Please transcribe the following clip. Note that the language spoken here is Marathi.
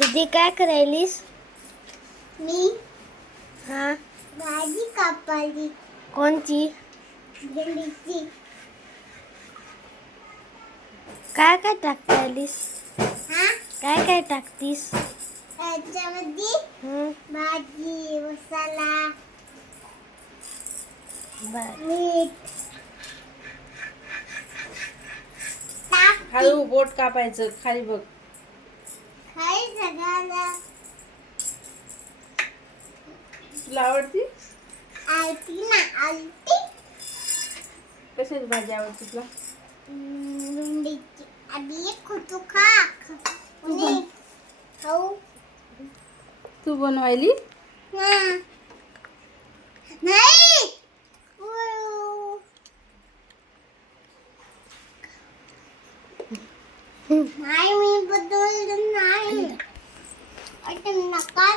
दीदी काय करायलीस? मी हा भाजी कापायची कोणची? भेंडीची. काय काय टाकतायलीस? हा काय काय टाकतीस? याच्यामध्ये भाजी मसाला बर. मीठ टाक. हळू बोट कापायचं खाली बघ. खाई सगळ्याला तुला आवडती? आलती ना आलती. कशाची भाजी आवडते तुला? भेंडीची. आधी खुतू खा आणि खाऊ. तू बनवायली? हा नाही उ. नाही मी बदललं नाही. आता नका